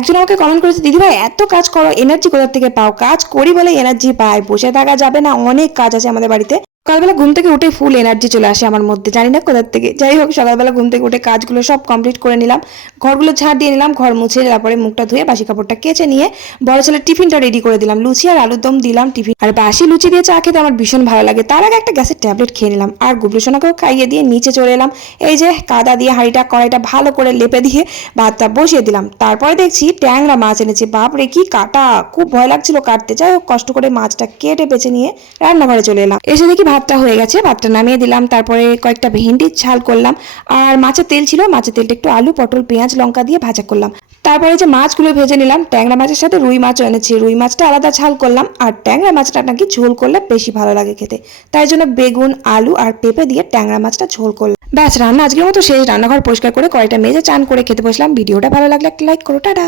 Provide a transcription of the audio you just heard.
একজন আমাকে কমেন্ট করেছে, দিদি ভাই, এত কাজ করো এনার্জি কোথার থেকে পাও? কাজ করি বলে এনার্জি পাই, বসে থাকা যাবে না, অনেক কাজ আছে আমাদের বাড়িতে। সকালবেলা ঘুম থেকে উঠে ফুল এনার্জি চলে আসে আমার মধ্যে, জানি না কোথার থেকে। যাই হোক, সকালবেলা ঘুম থেকে উঠে কাজগুলো সব কমপ্লিট করে নিলাম। ঘরগুলো ঝাড় দিয়ে নিলাম, ঘর মুছে তারপরে মুখটা ধুয়ে বাসি কাপড়টা কেচে নিয়ে বড় ছেলের টিফিনটা রেডি করে দিলাম। লুচি আর আলুর দম দিলাম টিফিন। আর বাসি লুচি দিয়ে চা খেতে আমার ভীষণ ভালো লাগে। তার আগে একটা গ্যাসের ট্যাবলেট খেয়ে নিলাম। আর গুবলু সোনাকেও খাইয়ে দিয়ে নিচে চলে এলাম। এই যে কাদা দিয়ে হাঁড়িটা, কড়াইটা ভালো করে লেপে দিয়ে ভাতটা বসিয়ে দিলাম। তারপরে দেখছি ট্যাংরা মাছ এনেছে। বাপরে, কি কাটা! খুব ভয় লাগছিল কাটতে। যাই হোক, কষ্ট করে মাছটা কেটে বেছে নিয়ে রান্নাঘরে চলে এলাম। এসে দেখি ভাতটা হয়ে গেছে, ভাতটা নামিয়ে দিলাম, তারপরে কয়েকটা ভেন্ডির ঝাল করলাম, আর মাছের তেল ছিল, মাছের তেলটা একটু আলু, পটল, পেঁয়াজ, লঙ্কা দিয়ে ভাজা করলাম। তারপরে যে মাছগুলো ভেজে নিলাম, ট্যাংরা মাছের সাথে রুই মাছও এনেছি, রুই মাছটা আলাদা ঝাল করলাম, আর ট্যাংরা মাছটা নাকি ঝোল করলে বেশি ভালো লাগে খেতে। তাই জন্য বেগুন, আলু আর পেঁপে দিয়ে ট্যাংরা মাছটা ঝোল করলাম। ব্যাস, রান্না আজকের মতো শেষ, রান্নাঘর পরিষ্কার করে কয়টা মেজে চান করে খেতে বসলাম। ভিডিওটা ভালো লাগলে একটা লাইক করো, টাটা।